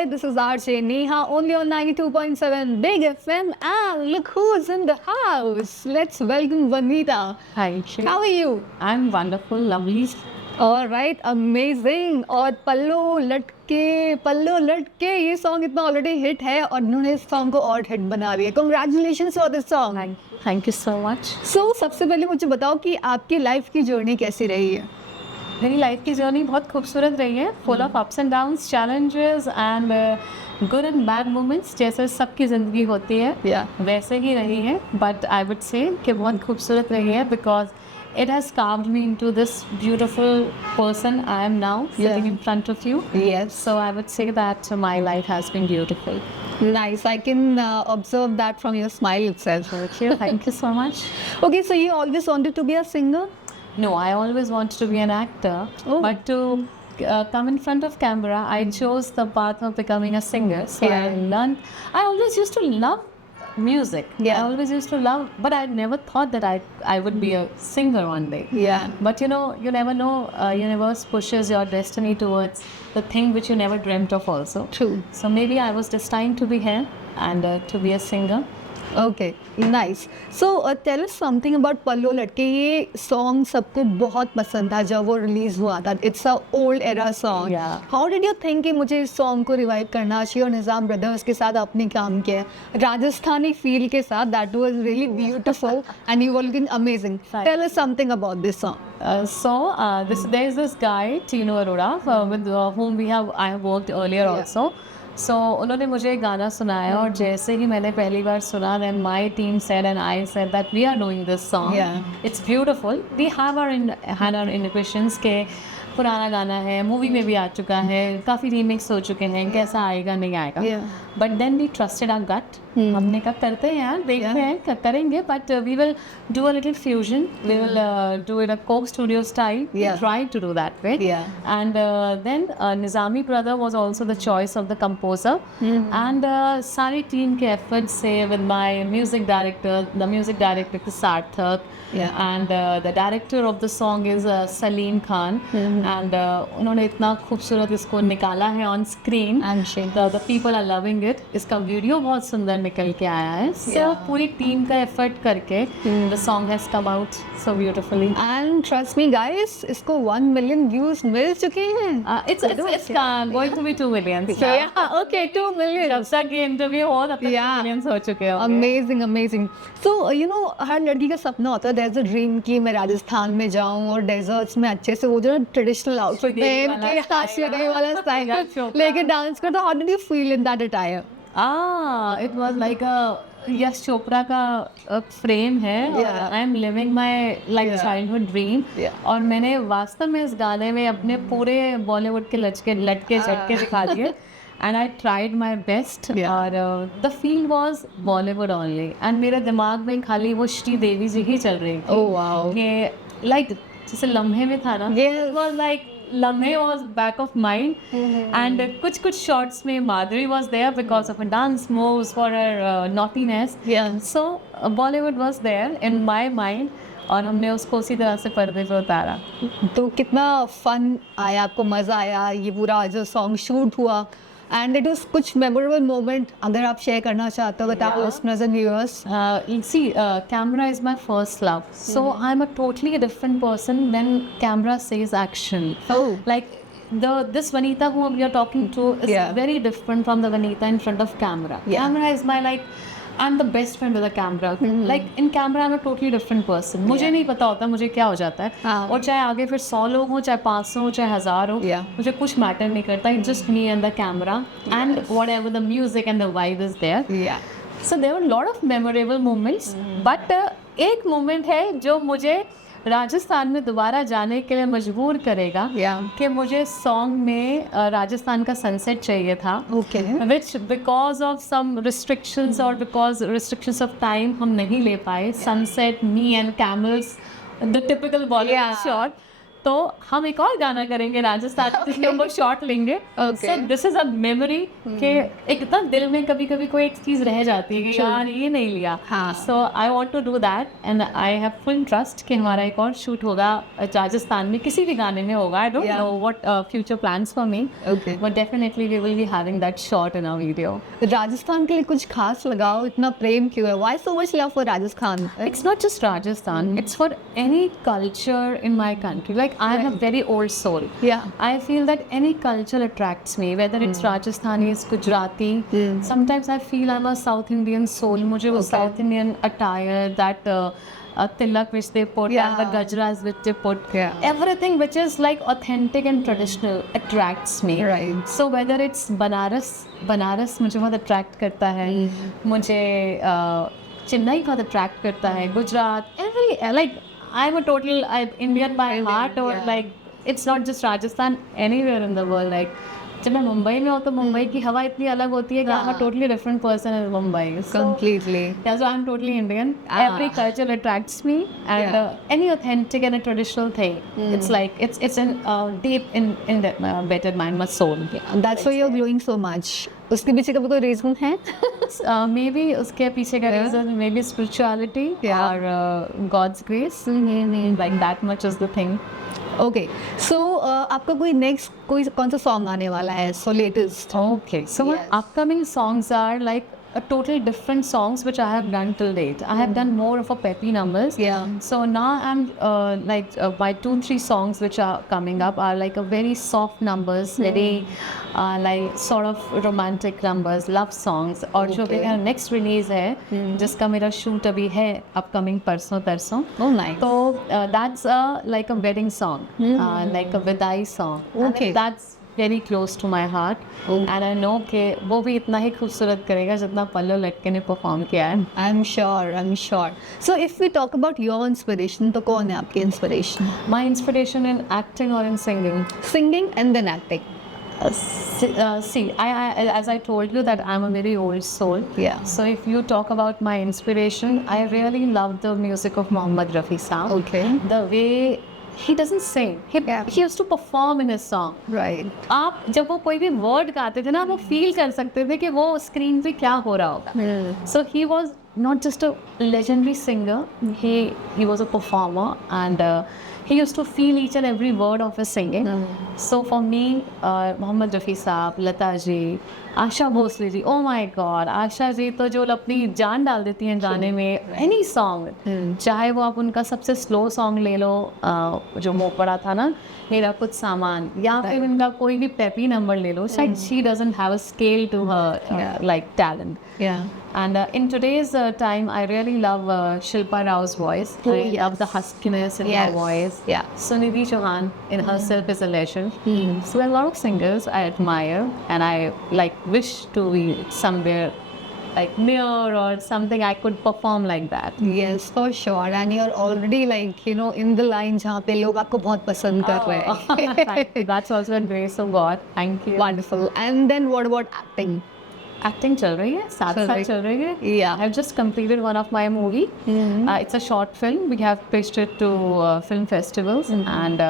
Hi, this is RJ Neha, only on 92.7 Big FM. And look who's in the house. Let's welcome Vanita. Hi, How are you? I'm wonderful, lovely. All right, amazing. और पल्लो लटके ये सॉन्ग इतना already hit है और उन्होंने इस सॉन्ग को और हिट बना दिया. Congratulations for this song. Thank you so much. So सबसे पहले मुझे बताओ कि आपकी लाइफ की जर्नी कैसी रही है? मेरी लाइफ की जर्नी बहुत खूबसूरत रही है, full of ups and downs, challenges and good and bad moments, जैसे सबकी ज़िंदगी होती है वैसे ही रही है. बट आई वुड से कि बहुत खूबसूरत रही है because it has carved me into this beautiful person I am now sitting in front of you. Yes. So I would say that my life has been beautiful. Nice. I can observe that from your smile itself. Thank you so much. Okay, so you always wanted to be a singer? No, I always wanted to be an actor. Oh. But to come in front of camera, I chose the path of becoming a singer. So I always used to love music. I always used to love, but I never thought that I would be a singer one day. But you know, you never know. Universe pushes your destiny towards the thing which you never dreamt of also. True. So maybe I was destined to be here and to be a singer. Okay, nice. So tell us something about पल्लो लटके. ये सॉन्ग सबको बहुत पसंद था जब वो रिलीज हुआ था. It's a old era song. How did you think कि मुझे इस सॉन्ग को रिवाइव करना चाहिए? और निज़ाम ब्रदर्स के साथ आपने काम किया राजस्थानी फील के साथ. That was really beautiful and you were looking amazing. Tell us something about this song. There is this guy Tino Arora with whom I have worked earlier also. So उन्होंने मुझे गाना सुनाया और जैसे ही मैंने पहली बार सुना, then my team said and I said that we are doing this song. It's beautiful. We have our inhibitions के पुराना गाना है, मूवी में भी आ चुका है, काफ़ी रीमिक्स हो चुके हैं, कैसा आएगा नहीं आएगा. But then we trusted our gut. हमने कहा करते हैं यार, देखते हैं करेंगे. But we will do a little fusion, we will do it a Coke Studio style. Try to do that way. And then Nizami brother was also the choice of the composer. And सारी team के effort से with my music director Sarthak, and the director of the song is Salim Khan. And उन्होंने इतना खूबसूरत इसको निकाला है on screen. The people are loving it. इसका वीडियो बहुत सुंदर निकल के आया है. So पूरी टीम का एफर्ट करके the song has come out so beautifully. And trust me guys, इसको 1 million views मिल चुके हैं. It's going to be 2 million. So okay, 2 million. जब तक ये इंटरव्यू हो तब तक millions हो चुके हैं. Amazing. So you know, हर लड़की का सपना होता है, there's a dream कि मैं राजस्थान में जाऊँ और डेजर्ट्स में अच्छे से वो जो ट्रेडिशनल आउटफिट वाला स्टाइल लेके डांस कर. तो how did you feel in that attire? It was like a Yash चोपड़ा का फ्रेम है. I am living my like childhood dream. और मैंने वास्तव में इस गाने में अपने पूरे बॉलीवुड के लटके झटके दिखा दिए. And I tried my best. और the feel was Bollywood only. And मेरे दिमाग में खाली वो श्रीदेवी जी ही चल रही थी. Oh wow. ये like जैसे लम्हे में था ना. It was like लम्हे was back of mind. And कुछ shots में माधुरी was there because of her dance moves, for her naughtiness. So Bollywood was there in my mind. और हमने उसको उसी तरह से पर्दे पे उतारा. तो कितना फन आया आपको, मज़ा आया ये पूरा जो सॉन्ग शूट हुआ? And it was कुछ memorable moment अगर आप शेयर करना चाहते हो बताओ listeners and viewers. See, camera is my first love. So I'm a totally different person when camera says action. Like this Vanita whom you're talking to is very different from the Vanita in front of camera. Camera is my I'm the best friend with a camera. Like in camera I'm a totally different person. मुझे नहीं पता होता मुझे क्या हो जाता है. और चाहे आगे फिर 100 लोग हो, चाहे 500 हो, चाहे 1000 हो, मुझे कुछ मैटर नहीं करता. It's just me and the camera and whatever the music and the vibe is there. So there were a lot of memorable moments. But एक moment है जो मुझे राजस्थान में दोबारा जाने के लिए मजबूर करेगा कि मुझे सॉन्ग में राजस्थान का सनसेट चाहिए था. Which because of some restrictions और बिकॉज रिस्ट्रिक्शंस ऑफ टाइम हम नहीं ले पाए. Sunset, me and camels, the typical Bollywood shot. तो हम एक और गाना करेंगे राजस्थान जिसमें हम लोग शॉट लेंगे. So this is a memory कि एक ना दिल में कभी कभी कोई एक चीज रह जाती है कि यार ये नहीं लिया. So I want to do that and I have full trust कि हमारा एक और शूट होगा राजस्थान में, किसी भी गाने में होगा. I don't know what future plans for me, but definitely we will be having that shot in our video. Rajasthan के लिए कुछ खास लगाओ, इतना प्रेम क्यों है? Why so much love for Rajasthan? It's not just Rajasthan, it's for any culture in my country. Like I have a very old soul. Yeah. I feel that any culture attracts me, whether it's Rajasthani, Gujarati. Sometimes I feel I'm a South Indian soul. मुझे वो South Indian attire, that tilak which they put, and the gajras which they put, everything which is like authentic and traditional attracts me. Right. So whether it's Banaras मुझे बहुत attract करता है, मुझे चेन्नई बहुत attract करता है, Gujarat, every like I am a total Indian by heart. और like it's not just Rajasthan, anywhere in the world. Like जब मैं मुंबई में हूँ तो मुंबई की हवा इतनी अलग होती है कि I'm a totally different person in Mumbai. Completely. Yeah, so I'm totally Indian. Every culture attracts me, and any authentic and a traditional thing, it's like it's in deep in the better mind, my soul. That's why you're glowing so much. उसके पीछे का भी कोई रीजन है? Maybe उसके पीछे का reason maybe spirituality or God's grace. Like that much is the thing. Okay, so आपका कोई next कोई कौन सा सॉन्ग आने वाला है? So latest. Okay, so my upcoming songs are like a totally different songs which I have done till date. I have done more of a peppy numbers. Yeah. So now I'm my 2-3 songs which are coming up are like a very soft numbers, very like sort of romantic numbers, love songs. और जो मेरा next release है जिसका मेरा shoot अभी है upcoming परसों तरसों. Oh nice. तो that's like a wedding song, like a विदाई song. Okay. And that's very close to my heart. And I know कि वो भी इतना ही खूबसूरत करेगा जितना पल्लू लटके ने परफॉर्म किया है. I'm sure. So if we talk about your inspiration, तो कौन है आपकी inspiration? My inspiration in acting or in singing? Singing and then acting. See, I as I told you that I'm a very old soul. Yeah. So if you talk about my inspiration, I really love the music of Mohammed Rafi Saab. Okay. The way he doesn't sing, he used to perform in his song. Right. आप जब वो कोई भी वर्ड गाते थे ना, वो फील कर सकते थे कि वो स्क्रीन पे क्या हो रहा होगा. So he was not just a legendary singer, he was a performer, and he used to feel each and every word of his singing. So for me, Mohammed Rafi Saab, Lata ji, Asha Bhosle ji, oh my God, Asha ji तो जो अपनी जान डाल देती हैं गाने में. Any song, चाहे वो आप उनका सबसे स्लो सॉन्ग ले लो, जो मुँह पड़ा था ना, मेरा कुछ सामान, या फिर उनका कोई भी पेपी नंबर ले लो, शायद she doesn't have a scale to her like talent. And in today's time, I really love Shilpa Rao's voice. I love the huskiness in her voice. Sunidhi Chauhan in herself is a legend. So a lot of singers I admire, and I like wish to be somewhere like near or something I could perform like that. Yes, for sure. And you're already like, you know, in the line जहाँ पे लोग आपको बहुत पसंद कर रहे हैं. That's also a grace of God. Thank you. Wonderful. And then what about acting? Acting चल रही है, साथ चल रही है. Yeah. I've just completed one of my movie. It's a short film. We have pitched it to film festivals, and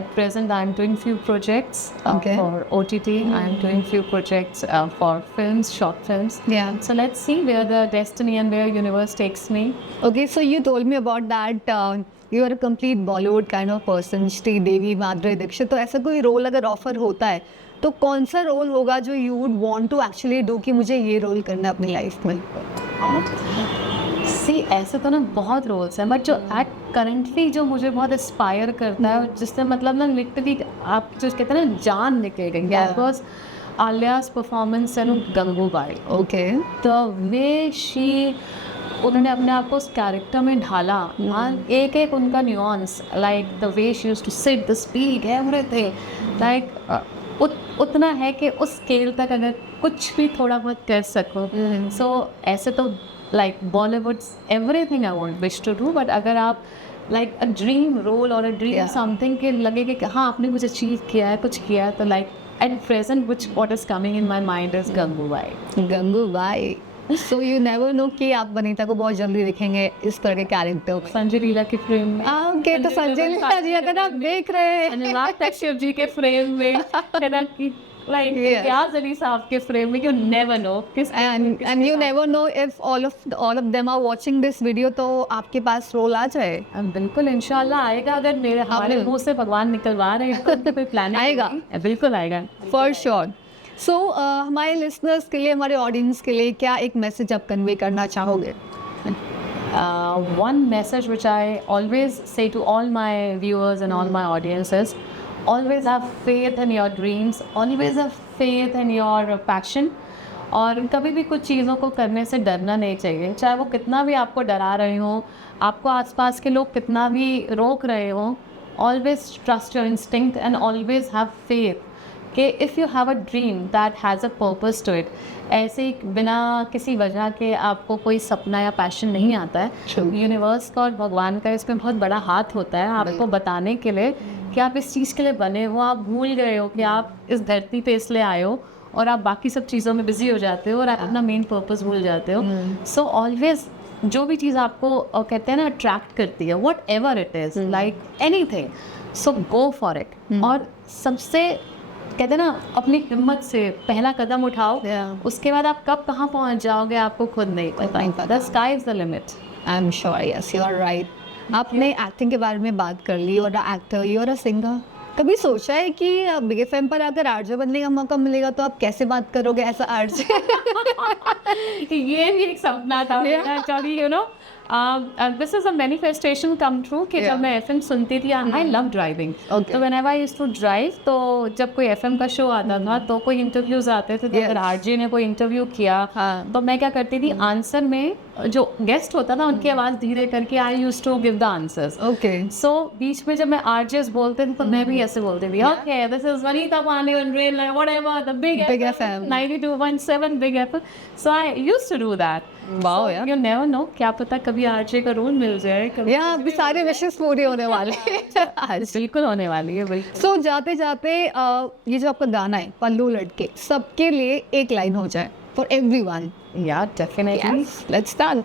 at present I'm doing few projects for OTT. I'm doing few projects for films, short films. Yeah. So let's see where the destiny and where universe takes me. Okay, so you told me about that. You are a complete Bollywood kind of person. Shri देवी, माधुरी दीक्षित. तो ऐसा कोई रोल अगर ऑफर होता है तो कौन सा role होगा जो you would want to actually do कि मुझे ये रोल करना है अपनी लाइफ में? सी ऐसे तो ना बहुत रोल्स हैं, बट जो एक्ट करंटली जो मुझे बहुत इंस्पायर करता है, जिससे मतलब ना लिटरली आप जो कहते हैं ना जान निकल गई, that was Alia's performance in Gangubai. Okay. The way she, उन्होंने अपने आप को उस कैरेक्टर में ढाला, एक एक उनका nuance, like the way she used to sit, the speed, everything, like उतना है कि उस स्केल तक अगर कुछ भी थोड़ा बहुत कर सको. सो ऐसे तो like Bollywood everything I won't wish to do, but अगर आप लाइक अ ड्रीम रोल और अ ड्रीम समथिंग के लगे कि हाँ आपने कुछ अचीव किया है, कुछ किया है, तो like at present what is coming in my mind is Gangubai. Gangubai. So you never know कि आप वनीता को बहुत जल्दी दिखेंगे इस तरह के कैरेक्टर में। संजय लीला के फ्रेम में, ओके, तो संजय लीला जी अगर आप देख रहे हैं अनुराग कश्यप जी के फ्रेम में, है ना, कि लाइक Yes. रियाज अली साहब के फ्रेम में, यू नेवर नो किस and you never know if all of them are watching this video, तो आपके पास रोल आ जाए। बिल्कुल इंशाल्लाह आएगा, अगर मेरे हमारे बिल्कुल। मुंह से भगवान निकलवा रहे हैं तो कोई प्लान आएगा। बिल्कुल आएगा। For sure. सो हमारे लिसनर्स के लिए, हमारे ऑडियंस के लिए क्या एक मैसेज आप कन्वे करना चाहोगे? One message which I always say to all my viewers and all my audiences: always have faith in your dreams, always have faith in your passion. और कभी भी कुछ चीज़ों को करने से डरना नहीं चाहिए, चाहे वो कितना भी आपको डरा रहे हो, आपको आसपास के लोग कितना भी रोक रहे हो। Always trust your instinct and always have faith कि if you have a dream that has a purpose to it, ऐसे ही बिना किसी वजह के आपको कोई सपना या पैशन नहीं आता है। यूनिवर्स का और भगवान का इसमें बहुत बड़ा हाथ होता है आपको बताने के लिए कि आप इस चीज़ के लिए बने हो। आप भूल गए हो कि आप इस धरती पे इसलिए आए हो और आप बाकी सब चीज़ों में बिजी हो जाते हो और आप अपना मेन पर्पस भूल जाते हो। सो ऑलवेज जो भी चीज़ आपको कहते हैं ना अट्रैक्ट करती है, what ever it is, like any thing, so go for it. और सबसे कहते हैं ना अपनी हिम्मत से पहला कदम उठाओ, उसके बाद आप कब कहाँ पहुँच जाओगे आपको खुद नहीं पता। The sky is the limit. I am sure, yes you are right. आपने एक्टिंग के बारे में बात कर ली, और actor, you are a singer. कभी सोचा है कि बिग एफएम पर अगर आरजे बनने का मौका मिलेगा तो आप कैसे बात करोगे ऐसा आरजे? ये भी एक सपना था मेरा, कभी you know this is a manifestation come true कि जब मैं एफएम सुनती थी, आई लव ड्राइविंग, तो whenever I used to drive, तो जब कोई एफएम का शो आता था तो कोई इंटरव्यूज आते थे, तो अगर आरजे ने कोई इंटरव्यू किया तो मैं क्या करती थी, आंसर में जो गेस्ट होता था उनकी आवाज़ धीरे करके I used to give the answers. Okay, so बीच में जब मैं आरजेस बोलते थे तो मैं भी ऐसे बोलती थी, okay this is Vanita Pandey on rail whatever the big FM 92.7 big FM. So I used to do that. Wow यार, यू नेवर नो, क्या पता कभी आरजे का रोल मिल जाए कभी। यहाँ अभी सारे विशेष पूरे होने वाले हैं। बिल्कुल होने वाली है, बिल्कुल। सो जाते जाते ये जो आपका गाना है पल्लू लटके, सबके लिए एक लाइन हो जाए, फॉर एवरीवन। या डेफिनेटली, लेट्स स्टार्ट।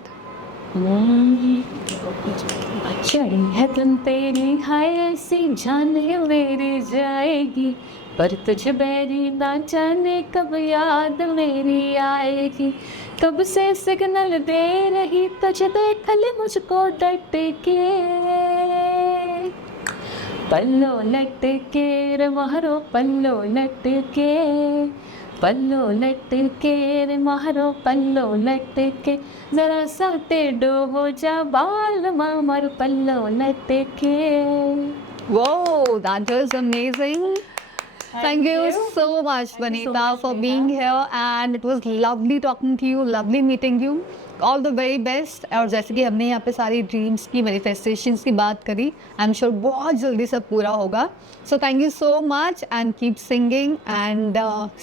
चढ़ी है तुम तेरी हाय ऐसी जाने मेरी जाएगी, पर तुझ बैरी ना जाने कब याद मेरी आएगी, कब से सिग्नल दे रही तुझे देख ले मुझको डट के, पल्लो लटके रे मारो पल्लो लटके, पल्लो लटके रे मारो पल्लो लटके, जरा सा टेढ़ो हो जा बाल मार पल्लो लटके। Whoa, that was amazing. Thank you so much, Vanita, for being here, and it was lovely talking to you, lovely meeting you. All the very best. और जैसे कि हमने यहाँ पे सारी ड्रीम्स की, मैनिफेस्टेशंस की बात करी, आई एम श्योर बहुत जल्दी सब पूरा होगा। So thank you so much and keep singing and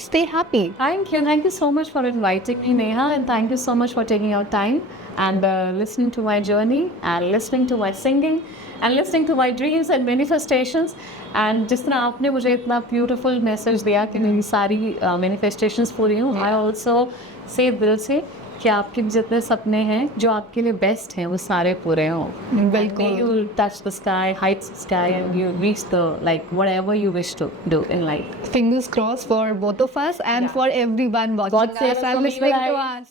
stay happy. Thank you so much for inviting me, Neha, and thank you so much for taking your time and listening to my journey and listening to my singing and listening to my dreams and manifestations. And जिस तरह आपने मुझे इतना beautiful message दिया कि मेरी सारी manifestations पूरी हों, I also say दिल से कि आपके जितने सपने हैं जो आपके लिए बेस्ट हैं वो सारे पूरे हों। बिल्कुल। You touch the sky, heights the sky, and you reach the like whatever you wish to do in life. Fingers crossed for both of us and for everyone watching God save us us and from listening evil to eye. us.